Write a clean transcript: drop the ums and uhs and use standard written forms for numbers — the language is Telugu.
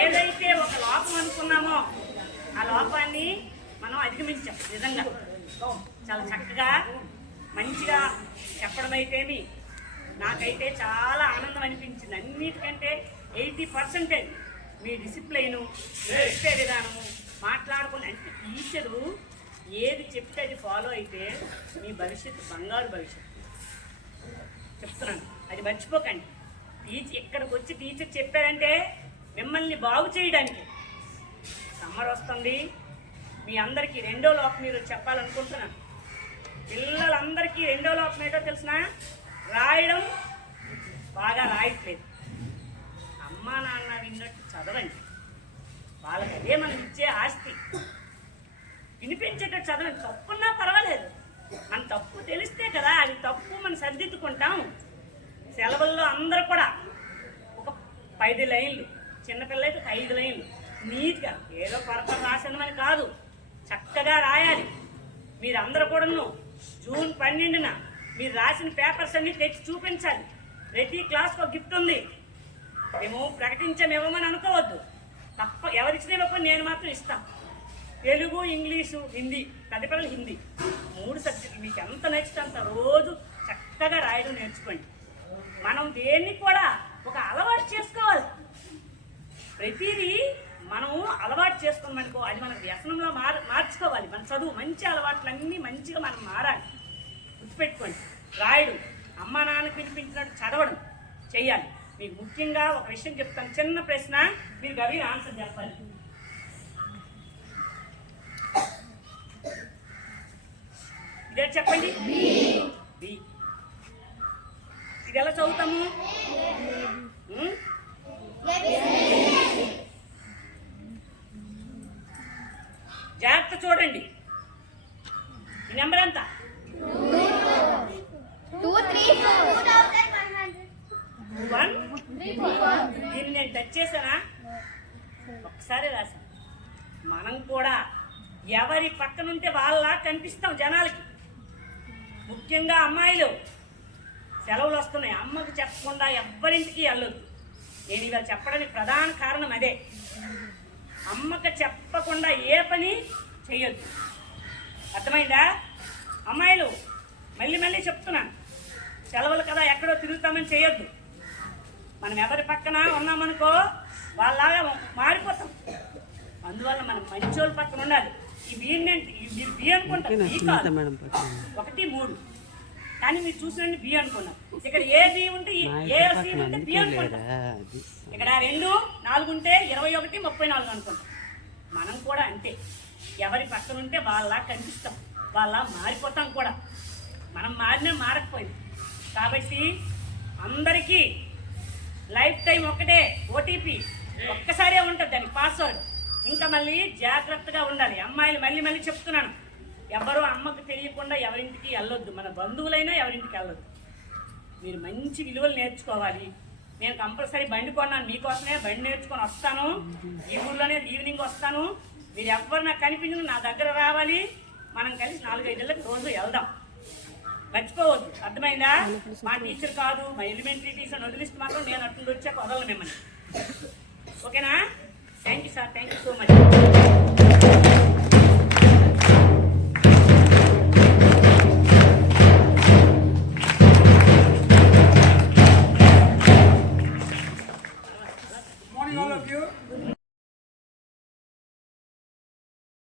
ఏదైతే ఒక లోపం అనుకున్నామో ఆ లోపాన్ని మనం అధిగమించాం. నిజంగా చాలా చక్కగా మంచిగా చెప్పడం అయితేమి నాకైతే చాలా ఆనందం అనిపించింది. అన్నిటికంటే 80% మీ డిసిప్లైను, చెప్పే విధానము, మాట్లాడుకుని అంటే టీచరు ఏది చెప్తే అది ఫాలో అయితే మీ భవిష్యత్తు బంగారు భవిష్యత్తు. చెప్తున్నాను, అది మర్చిపోకండి. ఇక్కడికి వచ్చి టీచర్ చెప్పారంటే మిమ్మల్ని బాగు చేయడానికి. సమ్మర్ వస్తుంది, మీ అందరికీ రెండో లోపం మీరు చెప్పాలనుకుంటున్నాను. పిల్లలందరికీ రెండో లోపం ఏంటో తెలిసిన, రాయడం బాగా రాయట్లేదు. అమ్మా నాన్న విన్నట్టు చదవండి. వాళ్ళకి అదే మనం ఇచ్చే ఆస్తి. వినిపించేటట్టు చదవండి. తప్పున్నా పర్వాలేదు, మన తప్పు తెలిస్తే కదా అది తప్పు మనం సర్దిద్దుకుంటాం. సెలవుల్లో అందరూ కూడా ఒక 5 లైన్లు, చిన్నపిల్లలకి 5 లైన్లు నీట్గా, ఏదో పొరపాటు రాసిందని కాదు, చక్కగా రాయాలి. మీరందరూ కూడాను జూన్ 12న మీరు రాసిన పేపర్స్ అన్ని తెచ్చి చూపించాలి. ప్రతి క్లాస్కి ఒక గిఫ్ట్ ఉంది. మేము ప్రకటించామేమని అనుకోవద్దు. తప్ప ఎవరిచ్చినా ఇవ్వకపోతే నేను మాత్రం ఇస్తాను. తెలుగు, ఇంగ్లీషు, హిందీ, పెద్ద పిల్లలు హిందీ 3 సబ్జెక్టులు మీకు ఎంత నచ్చితే అంత రోజు చక్కగా రాయడం నేర్చుకోండి. మనం దేన్ని కూడా ఒక అలవాటు చేసుకోవాలి. ప్రతిదీ మనము అలవాటు చేసుకున్నామనుకో అది మన వ్యసనంలో మార్చుకోవాలి. మన చదువు మంచి అలవాట్లన్నీ మంచిగా మనం మారాలి. గుర్తుపెట్టుకోండి, రాయడం, అమ్మ నాన్నకి వినిపించినట్టు చదవడం చెయ్యాలి. మీకు ముఖ్యంగా ఒక విషయం చెప్తాను, చిన్న ప్రశ్న, మీరు గవి ఆన్సర్ చెప్పాలి. ఇదే చెప్పండి. బి. ఇది ఎలా చదువుతాము? జాగ్రత్త చూడండి. ఈ నెంబర్ ఎంత? 234. దీన్ని నేను టచ్ చేశానా? ఒకసారి రాశాను. మనం కూడా ఎవరి పక్కనుంటే వాళ్ళ కనిపిస్తాం జనాలకి. ముఖ్యంగా అమ్మాయిలు, సెలవులు వస్తున్నాయి, అమ్మకి చెప్పకుండా ఎవ్వరింటికి వెళ్ళొద్దు. నేను ఇవాళ చెప్పడానికి ప్రధాన కారణం అదే. అమ్మకి చెప్పకుండా ఏ పని చెయ్యొద్దు. అర్థమైందా? అమ్మాయిలు మళ్ళీ మళ్ళీ చెప్తున్నాను, సెలవులు కదా ఎక్కడో తిరుగుతామని చేయొద్దు. మనం ఎవరి పక్కన ఉన్నామనుకో వాళ్ళలాగా మారిపోతాం. అందువల్ల మనం మంచోళ్ళ పక్కన ఉండాలి. ఈ మీరు బి అనుకుంటారు, 1, 3 కానీ మీరు చూసినండి బి అనుకున్నారు. ఇక్కడ ఏ బి ఉంటే ఏ సి ఉంటే బి అనుకుంటారు. ఇక్కడ 2, 4 ఉంటే 21, 34 అనుకుంటాం. మనం కూడా అంతే, ఎవరి పక్కన ఉంటే వాళ్ళ కనిపిస్తాం, వాళ్ళ మారిపోతాం కూడా. మనం మారినా మారకపోయింది. కాబట్టి అందరికీ లైఫ్ టైం ఒకటే ఓటీపీ, ఒక్కసారే ఉంటుంది దానికి పాస్వర్డ్. ఇంకా మళ్ళీ జాగ్రత్తగా ఉండాలి. అమ్మాయిలు మళ్ళీ మళ్ళీ చెప్తున్నాను, ఎవరు అమ్మకు తెలియకుండా ఎవరింటికి వెళ్ళొద్దు. మన బంధువులైనా ఎవరింటికి వెళ్ళొద్దు. మీరు మంచి విలువలు నేర్చుకోవాలి. నేను కంపల్సరీ బండి కొన్నాను మీకోసమే, బండి నేర్చుకొని వస్తాను. ఈ ఊర్లోనే ఈవినింగ్ వస్తాను. మీరు ఎవరు నాకు కనిపించిన నా దగ్గర రావాలి. మనం కలిసి 4-5 ఏళ్ళకి రోజు వెళ్దాం. మర్చిపోవద్దు. అర్థమైందా? మా టీచర్ కాదు, మా ఎలిమెంటరీ టీచర్ వదిలిస్తే మాత్రం నేను అట్లా వచ్చాక వదలను మిమ్మల్ని. ఓకేనా? Thank you sir, thank you so much. Morning all of you.